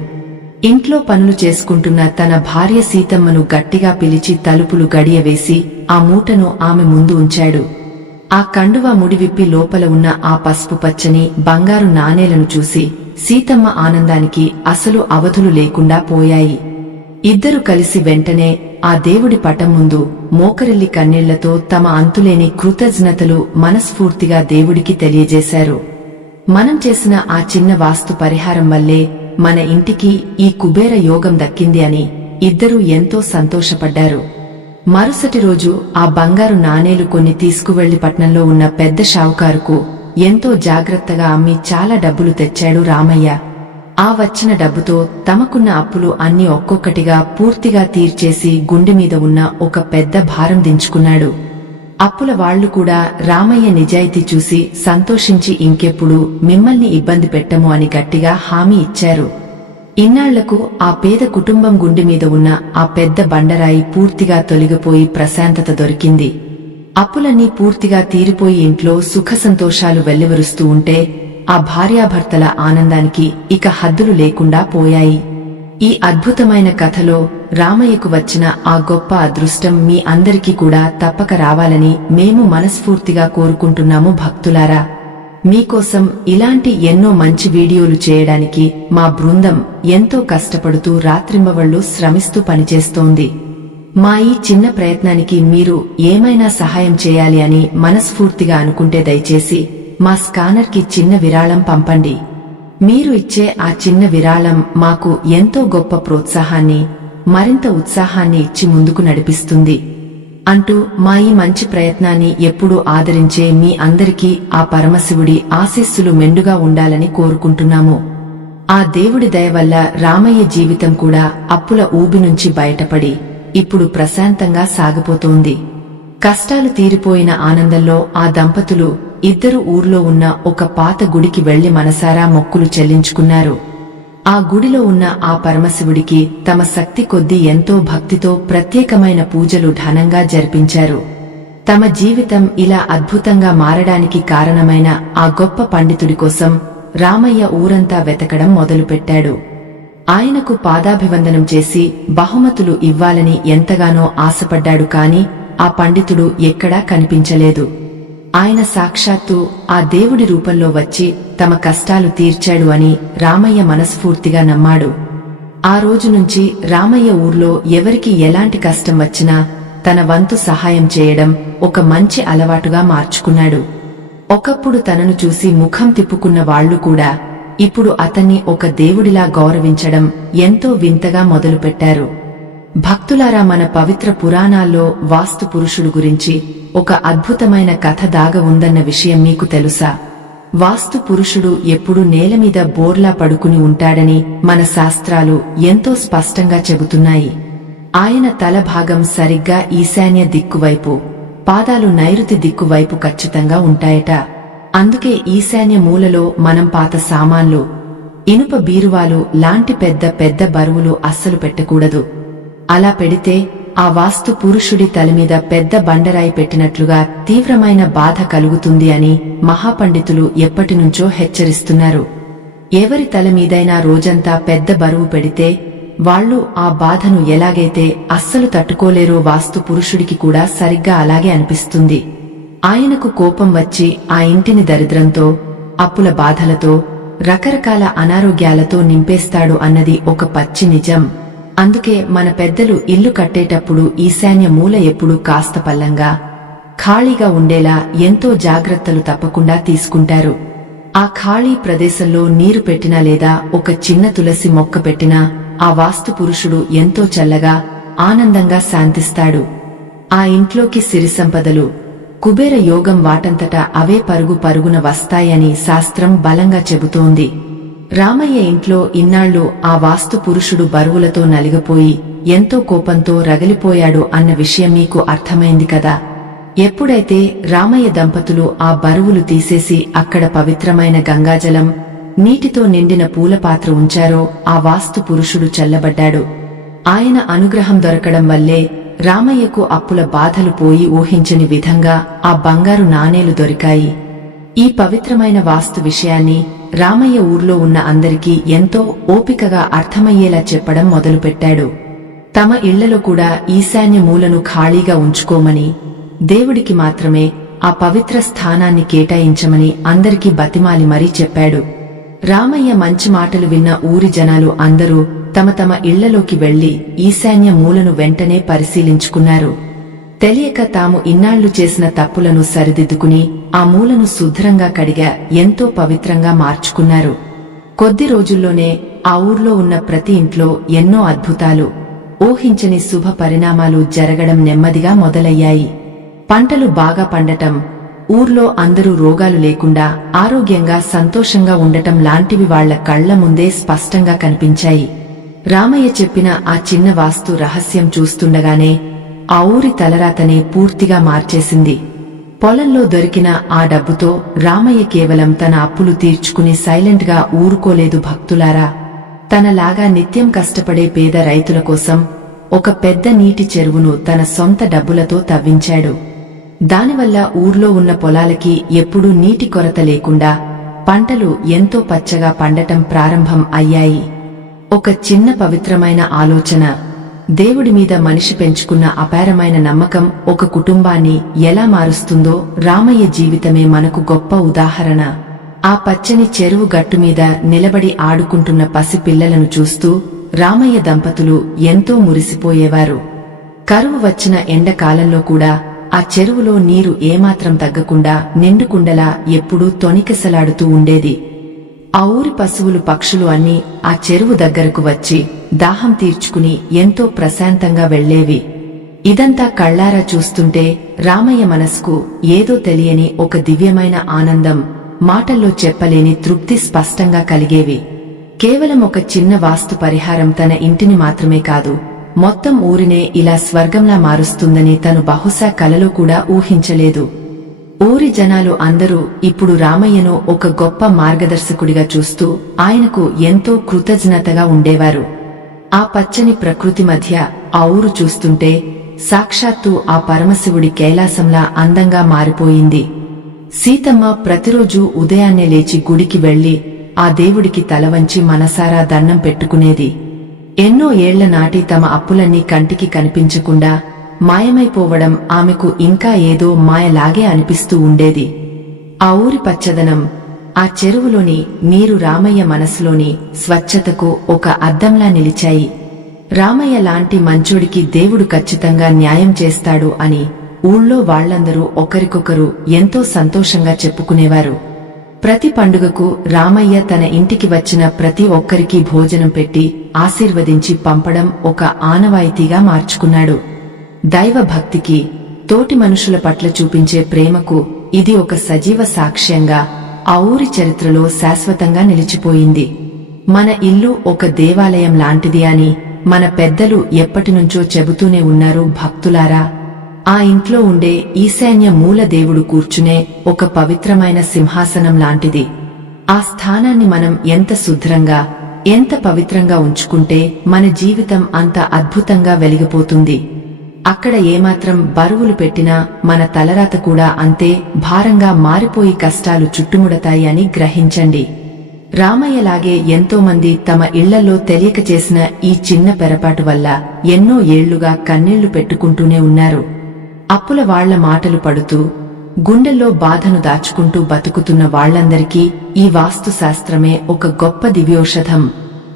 ఇంట్లో పనులు చేసుకుంటున్న తన భార్య సీతమ్మను గట్టిగా పిలిచి తలుపులు గడియవేసి ఆ మూటను ఆమె ముందు ఉంచాడు. ఆ కండువా ముడివిప్పి లోపల ఉన్న ఆ పసుపు పచ్చని బంగారు నాణేలను చూసి సీతమ్మ ఆనందానికి అసలు అవధులు లేకుండా పోయాయి. ఇద్దరు కలిసి వెంటనే ఆ దేవుడి పటం ముందు మోకరిల్లి కన్నీళ్లతో తమ అంతులేని కృతజ్ఞతలు మనస్ఫూర్తిగా దేవుడికి తెలియజేశారు. మనం చేసిన ఆ చిన్న వాస్తు పరిహారం వల్లే మన ఇంటికి ఈ కుబేర యోగం దక్కింది అని ఇద్దరూ ఎంతో సంతోషపడ్డారు. మరుసటి రోజు ఆ బంగారు నాణేలు కొన్ని తీసుకువెళ్లి పట్నంలో ఉన్న పెద్ద షావుకారుకు ఎంతో జాగ్రత్తగా అమ్మి చాలా డబ్బులు తెచ్చాడు రామయ్య. ఆ వచ్చిన డబ్బుతో తమకున్న అప్పులు అన్ని ఒక్కొక్కటిగా పూర్తిగా తీర్చేసి గుండెమీద ఉన్న ఒక పెద్ద భారం దించుకున్నాడు. అప్పుల వాళ్లు కూడా రామయ్య నిజాయితీ చూసి సంతోషించి ఇంకెప్పుడు మిమ్మల్ని ఇబ్బంది పెట్టము అని గట్టిగా హామీ ఇచ్చారు. ఇన్నాళ్లకు ఆ పేద కుటుంబం గుండెమీద ఉన్న ఆ పెద్ద బండరాయి పూర్తిగా తొలగిపోయి ప్రశాంతత దొరికింది. అప్పులన్నీ పూర్తిగా తీరిపోయి ఇంట్లో సుఖ సంతోషాలు వెల్లివరుస్తూ ఉంటే ఆ భార్యాభర్తల ఆనందానికి ఇక హద్దులు లేకుండా పోయాయి. ఈ అద్భుతమైన కథలో రామయ్యకు వచ్చిన ఆ గొప్ప అదృష్టం మీ అందరికీ కూడా తప్పక రావాలని మేము మనస్ఫూర్తిగా కోరుకుంటున్నాము భక్తులారా. మీకోసం ఇలాంటి ఎన్నో మంచి వీడియోలు చేయడానికి మా బృందం ఎంతో కష్టపడుతూ రాత్రింబవళ్లు శ్రమిస్తూ పనిచేస్తోంది. మా ఈ చిన్న ప్రయత్నానికి మీరు ఏమైనా సహాయం చేయాలి అని మనస్ఫూర్తిగా అనుకుంటే దయచేసి మా స్కానర్కి చిన్న విరాళం పంపండి. మీరు ఇచ్చే ఆ చిన్న విరాళం మాకు ఎంతో గొప్ప ప్రోత్సాహాన్ని, మరింత ఉత్సాహాన్ని ఇచ్చి ముందుకు నడిపిస్తుంది అంటూ మా ఈ మంచి ప్రయత్నాన్ని ఎప్పుడూ ఆదరించే మీ అందరికీ ఆ పరమశివుడి ఆశీస్సులు మెండుగా ఉండాలని కోరుకుంటున్నాము. ఆ దేవుడి దయ వల్ల రామయ్య జీవితం కూడా అప్పుల ఊబి నుంచి బయటపడి ఇప్పుడు ప్రశాంతంగా సాగిపోతోంది. కష్టాలు తీరిపోయిన ఆనందంలో ఆ దంపతులు ఇద్దరు ఊర్లో ఉన్న ఒక పాత గుడికి వెళ్లి మనసారా మొక్కులు చెల్లించుకున్నారు. ఆ గుడిలో ఉన్న ఆ పరమశివుడికి తమ శక్తి కొద్దీ ఎంతో భక్తితో ప్రత్యేకమైన పూజలు ఘనంగా జరిపించారు. తమ జీవితం ఇలా అద్భుతంగా మారడానికి కారణమైన ఆ గొప్ప పండితుడి కోసం రామయ్య ఊరంతా వెతకడం మొదలుపెట్టాడు. ఆయనకు పాదాభివందనం చేసి బహుమతులు ఇవ్వాలని ఎంతగానో ఆశపడ్డాడు. కాని ఆ పండితుడు ఎక్కడా కనిపించలేదు. ఆయన సాక్షాత్తు ఆ దేవుడి రూపంలో వచ్చి తమ కష్టాలు తీర్చాడు అని రామయ్య మనస్ఫూర్తిగా నమ్మాడు. ఆ రోజు నుంచి రామయ్య ఊర్లో ఎవరికి ఎలాంటి కష్టం వచ్చినా తన వంతు సహాయం చేయడం ఒక మంచి అలవాటుగా మార్చుకున్నాడు. ఒకప్పుడు తనను చూసి ముఖం తిప్పుకున్న వాళ్లు కూడా ఇప్పుడు అతన్ని ఒక దేవుడిలా గౌరవించడం ఎంతో వింతగా మొదలుపెట్టారు. భక్తులారా, మన పవిత్ర పురాణాల్లో వాస్తు పురుషుడు గురించి ఒక అద్భుతమైన కథ దాగ ఉందన్న విషయం మీకు తెలుసా? వాస్తు పురుషుడు ఎప్పుడూ నేలమీద బోర్లా పడుకుని ఉంటాడని మన శాస్త్రాలు ఎంతో స్పష్టంగా చెబుతున్నాయి. ఆయన తల భాగం సరిగ్గా ఈశాన్య దిక్కువైపు, పాదాలు నైరుతి దిక్కువైపు ఖచ్చితంగా ఉంటాయట. అందుకే ఈశాన్య మూలలో మనం పాత సామాన్లు, ఇనుప బీరువాలు లాంటి పెద్ద పెద్ద బరువులు అస్సలు పెట్టకూడదు. అలా పెడితే ఆ వాస్తు పురుషుడి తలమీద పెద్ద బండరాయి పెట్టినట్లుగా తీవ్రమైన బాధ కలుగుతుంది అని మహాపండితులు ఎప్పటినుంచో హెచ్చరిస్తున్నారు. ఎవరి తలమీదైనా రోజంతా పెద్ద బరువు పెడితే వాళ్లు ఆ బాధను ఎలాగైతే అస్సలు తట్టుకోలేరో వాస్తు పురుషుడికి కూడా సరిగ్గా అలాగే అనిపిస్తుంది. ఆయనకు కోపం వచ్చి ఆ ఇంటిని దరిద్రంతో, అప్పుల బాధలతో, రకరకాల అనారోగ్యాలతో నింపేస్తాడు అన్నది ఒక పచ్చి నిజం. అందుకే మన పెద్దలు ఇల్లు కట్టేటప్పుడు ఈశాన్య మూల ఎప్పుడూ కాస్త పల్లంగా, ఖాళీగా ఉండేలా ఎంతో జాగ్రత్తలు తప్పకుండా తీసుకుంటారు. ఆ ఖాళీ ప్రదేశంలో నీరు పెట్టినా లేదా ఒక చిన్న తులసి మొక్క పెట్టినా ఆ వాస్తు పురుషుడు ఎంతో చల్లగా, ఆనందంగా శాంతిస్తాడు. ఆ ఇంట్లోకి సిరి సంపదలు, కుబేర యోగం వాటంతటా అవే పరుగు పరుగున వస్తాయని శాస్త్రం బలంగా చెబుతోంది. రామయ్య ఇంట్లో ఇన్నాళ్లు ఆ వాస్తు పురుషుడు బరువులతో నలిగిపోయి ఎంతో కోపంతో రగిలిపోయాడు అన్న విషయం మీకు అర్థమైంది కదా. ఎప్పుడైతే రామయ్య దంపతులు ఆ బరువులు తీసేసి అక్కడ పవిత్రమైన గంగాజలం, నీటితో నిండిన పూలపాత్ర ఉంచారో ఆ వాస్తు పురుషుడు చల్లబడ్డాడు. ఆయన అనుగ్రహం దొరకడం వల్లే రామయ్యకు అప్పుల బాధలు పోయి ఊహించని విధంగా ఆ బంగారు నాణేలు దొరికాయి. ఈ పవిత్రమైన వాస్తు విషయాన్ని రామయ్య ఊర్లో ఉన్న అందరికీ ఎంతో ఓపికగా అర్థమయ్యేలా చెప్పడం మొదలుపెట్టాడు. తమ ఇళ్లలో కూడా ఈశాన్య మూలను ఖాళీగా ఉంచుకోమని, దేవుడికి మాత్రమే ఆ పవిత్ర స్థానాన్ని కేటాయించమని అందరికీ బతిమాలి మరీ చెప్పాడు. రామయ్య మంచి మాటలు విన్న ఊరి జనాలు అందరూ తమ తమ ఇళ్లలోకి వెళ్లి ఈశాన్య మూలను వెంటనే పరిశీలించుకున్నారు. తెలియక తాము ఇన్నాళ్లు చేసిన తప్పులను సరిదిద్దుకుని ఆ మూలను శుభ్రంగా కడిగా ఎంతో పవిత్రంగా మార్చుకున్నారు. కొద్ది రోజుల్లోనే ఆ ఊర్లో ఉన్న ప్రతి ఇంట్లో ఎన్నో అద్భుతాలు, ఊహించని శుభ పరిణామాలు జరగడం నెమ్మదిగా మొదలయ్యాయి. పంటలు బాగా పండటం, ఊర్లో అందరూ రోగాలు లేకుండా ఆరోగ్యంగా సంతోషంగా ఉండటం లాంటివి వాళ్ల కళ్ల ముందే స్పష్టంగా కనిపించాయి. రామయ్య చెప్పిన ఆ చిన్న వాస్తు రహస్యం చూస్తుండగానే ఆ ఊరి తలరాతనే పూర్తిగా మార్చేసింది. పొలంలో దొరికిన ఆ డబ్బుతో రామయ్య కేవలం తన అప్పులు తీర్చుకుని సైలెంట్ గా ఊరుకోలేదు భక్తులారా. తనలాగా నిత్యం కష్టపడే పేద రైతుల కోసం ఒక పెద్ద నీటి చెరువును తన సొంత డబ్బులతో తవ్వించాడు. దానివల్ల ఊర్లో ఉన్న పొలాలకి ఎప్పుడూ నీటి కొరత లేకుండా పంటలు ఎంతో పచ్చగా పండటం ప్రారంభం అయ్యాయి. ఒక చిన్న పవిత్రమైన ఆలోచన, దేవుడి మీద మనిషి పెంచుకున్న అపారమైన నమ్మకం ఒక కుటుంబాన్ని ఎలా మారుస్తుందో రామయ్య జీవితమే మనకు గొప్ప ఉదాహరణ. ఆ పచ్చని చెరువు గట్టుమీద నిలబడి ఆడుకుంటున్న పసిపిల్లలను చూస్తూ రామయ్య దంపతులు ఎంతో మురిసిపోయేవారు. కరువు వచ్చిన ఎండకాలంలో కూడా ఆ చెరువులో నీరు ఏమాత్రం తగ్గకుండా నిండుకుండలా ఎప్పుడూ తొణికిసలాడుతూ ఉండేది. ఆ ఊరి పశువులు, పక్షులు అన్నీ ఆ చెరువు దగ్గరకు వచ్చి దాహం తీర్చుకుని ఎంతో ప్రశాంతంగా వెళ్లేవి. ఇదంతా కళ్లారా చూస్తుంటే రామయ్య మనసుకు ఏదో తెలియని ఒక దివ్యమైన ఆనందం, మాటల్లో చెప్పలేని తృప్తి స్పష్టంగా కలిగేవి. కేవలం ఒక చిన్న వాస్తు పరిహారం తన ఇంటిని మాత్రమే కాదు, మొత్తం ఊరినే ఇలా స్వర్గంలా మారుస్తుందని తను బహుశా కలలో కూడా ఊహించలేదు. ఊరి జనాలు అందరూ ఇప్పుడు రామయ్యను ఒక గొప్ప మార్గదర్శకుడిగా చూస్తూ ఆయనకు ఎంతో కృతజ్ఞతగా ఉండేవారు. ఆ పచ్చని ప్రకృతి మధ్య ఆ ఊరు చూస్తుంటే సాక్షాత్తు ఆ పరమశివుడి కైలాసంలా అందంగా మారిపోయింది. సీతమ్మ ప్రతిరోజూ ఉదయాన్నే లేచి గుడికి వెళ్లి ఆ దేవుడికి తలవంచి మనసారా దండం పెట్టుకునేది. ఎన్నో ఏళ్ల నాటి తమ అప్పులన్నీ కంటికి కనిపించకుండా మాయమైపోవడం ఆమెకు ఇంకా ఏదో మాయలాగే అనిపిస్తూ ఉండేది. ఆ ఊరి పచ్చదనం, ఆ చెరువులోని నీరు రామయ్య మనసులోని స్వచ్ఛతకు ఒక అద్దంలా నిలిచాయి. రామయ్య లాంటి మంచోడికి దేవుడు ఖచ్చితంగా న్యాయం చేస్తాడు అని ఊళ్ళో వాళ్లందరూ ఒకరికొకరు ఎంతో సంతోషంగా చెప్పుకునేవారు. ప్రతి పండుగకు రామయ్య తన ఇంటికి వచ్చిన ప్రతి ఒక్కరికి భోజనం పెట్టి ఆశీర్వదించి పంపడం ఒక ఆనవాయితీగా మార్చుకున్నాడు. దైవ భక్తికి, తోటి మనుషుల పట్ల చూపించే ప్రేమకు ఇది ఒక సజీవ సాక్ష్యంగా ఆ ఊరి చరిత్రలో శాశ్వతంగా నిలిచిపోయింది. మన ఇల్లు ఒక దేవాలయం లాంటిది అని మన పెద్దలు ఎప్పటినుంచో చెబుతూనే ఉన్నారు భక్తులారా. ఆ ఇంట్లో ఉండే ఈశాన్య మూల దేవుడు కూర్చునే ఒక పవిత్రమైన సింహాసనం లాంటిది. ఆ స్థానాన్ని మనం ఎంత శుభ్రంగా, ఎంత పవిత్రంగా ఉంచుకుంటే మన జీవితం అంత అద్భుతంగా వెలిగిపోతుంది. అక్కడ ఏమాత్రం బరువులు పెట్టినా మన తలరాత కూడా అంతే భారంగా మారిపోయి కష్టాలు చుట్టుముడతాయి అని గ్రహించండి. రామయ్యలాగే ఎంతోమంది తమ ఇళ్లలో తెలియక చేసిన ఈ చిన్న పొరపాటు వల్ల ఎన్నో ఏళ్లుగా కన్నీళ్లు పెట్టుకుంటూనే ఉన్నారు. అప్పుల వాళ్ల మాటలు పడుతూ, గుండెల్లో బాధను దాచుకుంటూ బతుకుతున్న వాళ్లందరికీ ఈ వాస్తు శాస్త్రమే ఒక గొప్ప దివ్యౌషధం.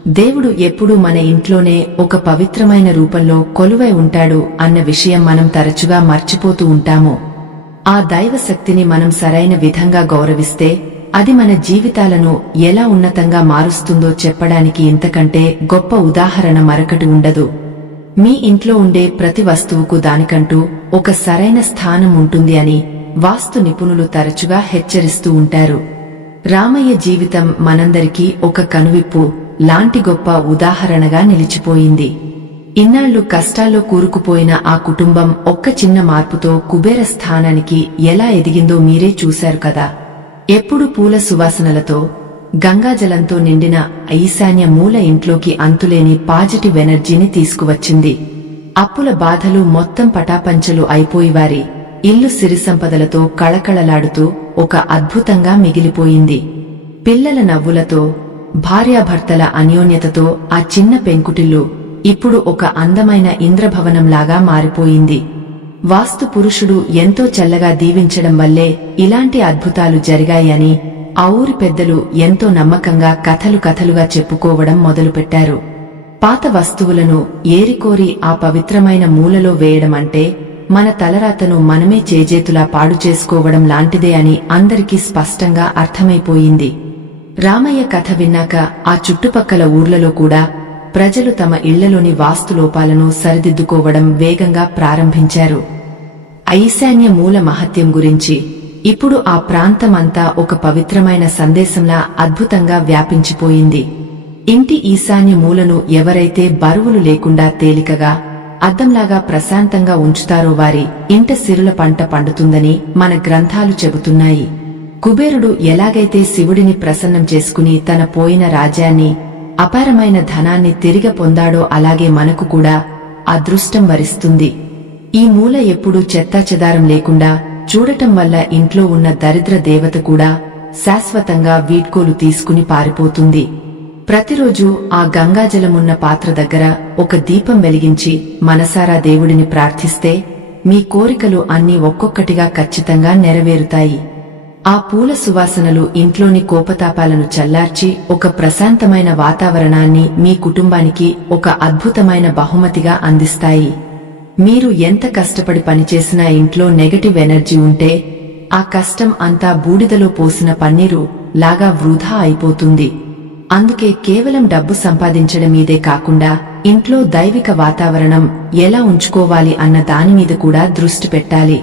దేవుడు ఎప్పుడూ మన ఇంట్లోనే ఒక పవిత్రమైన రూపంలో కొలువై ఉంటాడు అన్న విషయం మనం తరచుగా మర్చిపోతూ ఉంటాము. ఆ దైవ శక్తిని మనం సరైన విధంగా గౌరవిస్తే అది మన జీవితాలను ఎలా ఉన్నతంగా మారుస్తుందో చెప్పడానికి ఇంతకంటే గొప్ప ఉదాహరణ మరొకటి ఉండదు. మీ ఇంట్లో ఉండే ప్రతి వస్తువుకు దానికంటూ ఒక సరైన స్థానం ఉంటుంది అని వాస్తు నిపుణులు తరచుగా హెచ్చరిస్తూ ఉంటారు. రామయ్య జీవితం మనందరికీ ఒక కనువిప్పు లాంటి గొప్ప ఉదాహరణగా నిలిచిపోయింది. ఇన్నాళ్లు కష్టాల్లో కూరుకుపోయిన ఆ కుటుంబం ఒక్క చిన్న మార్పుతో కుబేర స్థానానికి ఎలా ఎదిగిందో మీరే చూశారు కదా. ఎప్పుడు పూల సువాసనలతో, గంగాజలంతో నిండిన ఈశాన్య మూల ఇంట్లోకి అంతులేని పాజిటివ్ ఎనర్జీని తీసుకువచ్చింది. అప్పుల బాధలు మొత్తం పటాపంచలు అయిపోయి వారి ఇల్లు సిరిసంపదలతో కళకళలాడుతూ ఒక అద్భుతంగా మిగిలిపోయింది. పిల్లల నవ్వులతో, భార్యాభర్తల అన్యోన్యతతో ఆ చిన్న పెంకుటిల్లు ఇప్పుడు ఒక అందమైన ఇంద్రభవనంలాగా మారిపోయింది. వాస్తు పురుషుడు ఎంతో చల్లగా దీవించడం వల్లే ఇలాంటి అద్భుతాలు జరిగాయని ఆ ఊరి పెద్దలు ఎంతో నమ్మకంగా కథలుగా చెప్పుకోవడం మొదలుపెట్టారు. పాత వస్తువులను ఏరికోరి ఆ పవిత్రమైన మూలలో వేయడమంటే మన తలరాతను మనమే చేజేతులా పాడు చేసుకోవడం లాంటిదే అని అందరికీ స్పష్టంగా అర్థమైపోయింది. రామయ్య కథ విన్నాక ఆ చుట్టుపక్కల ఊర్లలో కూడా ప్రజలు తమ ఇళ్లలోని వాస్తులోపాలను సరిదిద్దుకోవడం వేగంగా ప్రారంభించారు. ఈశాన్య మూల మహత్యం గురించి ఇప్పుడు ఆ ప్రాంతమంతా ఒక పవిత్రమైన సందేశంలా అద్భుతంగా వ్యాపించిపోయింది. ఇంటి ఈశాన్య మూలను ఎవరైతే బరువులు లేకుండా తేలికగా అద్దంలాగా ప్రశాంతంగా ఉంచుతారో వారి ఇంట సిరుల పంట పండుతుందని మన గ్రంథాలు చెబుతున్నాయి. కుబేరుడు ఎలాగైతే శివుడిని ప్రసన్నం చేసుకుని తన పోయిన రాజ్యాన్ని అపారమైన ధనాన్ని తిరిగి పొందాడో అలాగే మనకు కూడా అదృష్టం వరిస్తుంది. ఈ మూల ఎప్పుడూ చెత్తాచెదారం లేకుండా చూడటం వల్ల ఇంట్లో ఉన్న దరిద్ర దేవత కూడా శాశ్వతంగా వీడ్కోలు తీసుకుని పారిపోతుంది. ప్రతిరోజు ఆ గంగాజలమున్న పాత్ర దగ్గర ఒక దీపం వెలిగించి మనసారా దేవుడిని ప్రార్థిస్తే మీ కోరికలు అన్నీ ఒక్కొక్కటిగా ఖచ్చితంగా నెరవేరుతాయి. ఆ పూల సువాసనలు ఇంట్లోని కోపతాపాలను చల్లార్చి ఒక ప్రశాంతమైన వాతావరణాన్ని మీ కుటుంబానికి ఒక అద్భుతమైన బహుమతిగా అందిస్తాయి. మీరు ఎంత కష్టపడి పనిచేసినా ఇంట్లో నెగటివ్ ఎనర్జీ ఉంటే ఆ కష్టం అంతా బూడిదలో పోసిన పన్నీరు లాగా వృధా అయిపోతుంది. అందుకే కేవలం డబ్బు సంపాదించడం మీదే కాకుండా ఇంట్లో దైవిక వాతావరణం ఎలా ఉంచుకోవాలి అన్న దానిమీద కూడా దృష్టి పెట్టాలి.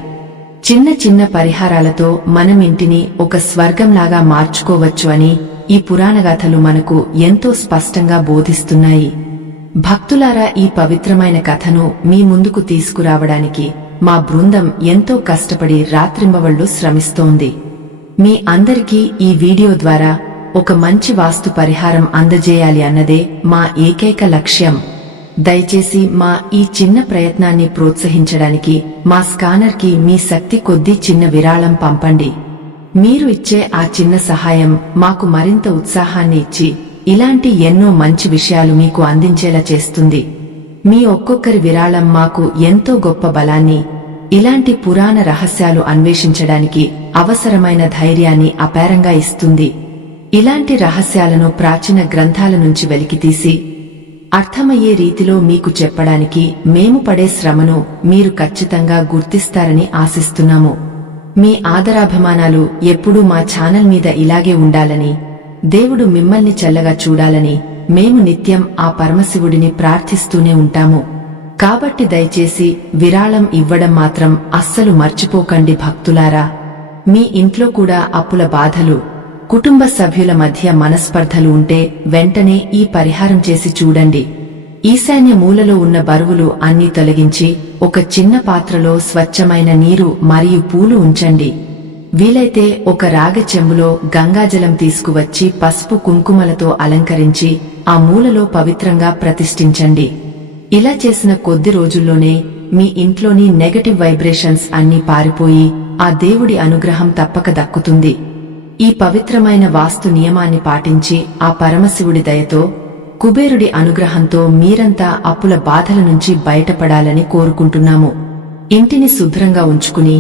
చిన్న చిన్న పరిహారాలతో మనం ఇంటిని ఒక స్వర్గంలాగా మార్చుకోవచ్చు అని ఈ పురాణగాథలు మనకు ఎంతో స్పష్టంగా బోధిస్తున్నాయి. భక్తులారా, ఈ పవిత్రమైన కథను మీ ముందుకు తీసుకురావడానికి మా బృందం ఎంతో కష్టపడి రాత్రింబవళ్లు శ్రమిస్తోంది. మీ అందరికీ ఈ వీడియో ద్వారా ఒక మంచి వాస్తు పరిహారం అందజేయాలి అన్నదే మా ఏకైక లక్ష్యం. దయచేసి మా ఈ చిన్న ప్రయత్నాన్ని ప్రోత్సహించడానికి మా స్కానర్కి మీ శక్తి కొద్దీ చిన్న విరాళం పంపండి. మీరు ఇచ్చే ఆ చిన్న సహాయం మాకు మరింత ఉత్సాహాన్ని ఇచ్చి ఇలాంటి ఎన్నో మంచి విషయాలు మీకు అందించేలా చేస్తుంది. మీ ఒక్కొక్కరి విరాళం మాకు ఎంతో గొప్ప బలాన్ని, ఇలాంటి పురాణ రహస్యాలు అన్వేషించడానికి అవసరమైన ధైర్యాన్ని అపారంగా ఇస్తుంది. ఇలాంటి రహస్యాలను ప్రాచీన గ్రంథాల నుంచి వెలికితీసి అర్థమయ్యే రీతిలో మీకు చెప్పడానికి మేము పడే శ్రమను మీరు ఖచ్చితంగా గుర్తిస్తారని ఆశిస్తున్నాము. మీ ఆదరాభిమానాలు ఎప్పుడూ మా ఛానల్ మీద ఇలాగే ఉండాలని, దేవుడు మిమ్మల్ని చల్లగా చూడాలని మేము నిత్యం ఆ పరమశివుడిని ప్రార్థిస్తూనే ఉంటాము. కాబట్టి దయచేసి విరాళం ఇవ్వడం మాత్రం అస్సలు మర్చిపోకండి భక్తులారా. మీ ఇంట్లో కూడా అప్పుల బాధలు, కుటుంబ సభ్యుల మధ్య మనస్పర్ధలు ఉంటే వెంటనే ఈ పరిహారం చేసి చూడండి. ఈశాన్య మూలలో ఉన్న బరువులు అన్నీ తొలగించి ఒక చిన్న పాత్రలో స్వచ్ఛమైన నీరు మరియు పూలు ఉంచండి. వీలైతే ఒక రాగ చెంబులో గంగాజలం తీసుకువచ్చి పసుపు కుంకుమలతో అలంకరించి ఆ మూలలో పవిత్రంగా ప్రతిష్ఠించండి. ఇలా చేసిన కొద్ది రోజుల్లోనే మీ ఇంట్లోని నెగటివ్ వైబ్రేషన్స్ అన్నీ పారిపోయి ఆ దేవుడి అనుగ్రహం తప్పక దక్కుతుంది. ఈ పవిత్రమైన వాస్తు నియమాన్ని పాటించి ఆ పరమశివుడి దయతో, కుబేరుడి అనుగ్రహంతో మీరంతా అప్పుల బాధల నుంచి బయటపడాలని కోరుకుంటున్నాము. ఇంటిని శుభ్రంగా ఉంచుకుని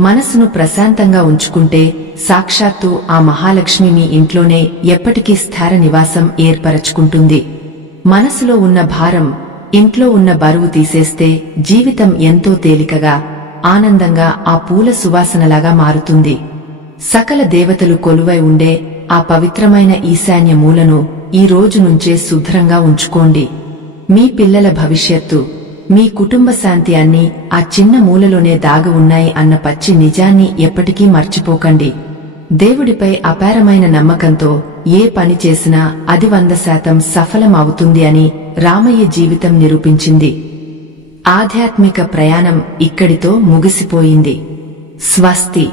మనసును ప్రశాంతంగా ఉంచుకుంటే సాక్షాత్తు ఆ మహాలక్ష్మి మీ ఇంట్లోనే ఎప్పటికీ స్థిర నివాసం ఏర్పరచుకుంటుంది. మనసులో ఉన్న భారం, ఇంట్లో ఉన్న బరువు తీసేస్తే జీవితం ఎంతో తేలికగా, ఆనందంగా ఆ పూల సువాసనలాగా మారుతుంది. సకల దేవతలు కొలువై ఉండే ఆ పవిత్రమైన ఈశాన్య మూలను ఈ రోజు నుంచే శుభ్రంగా ఉంచుకోండి. మీ పిల్లల భవిష్యత్తు, మీ కుటుంబ శాంతి అన్నీ ఆ చిన్న మూలలోనే దాగి ఉన్నాయి అన్న పచ్చి నిజాన్ని ఎప్పటికీ మర్చిపోకండి. దేవుడిపై అపారమైన నమ్మకంతో ఏ పని చేసినా అది 100% సఫలం అవుతుంది అని రామయ్య జీవితం నిరూపించింది. ఆధ్యాత్మిక ప్రయాణం ఇక్కడితో ముగిసిపోయింది. స్వస్తి.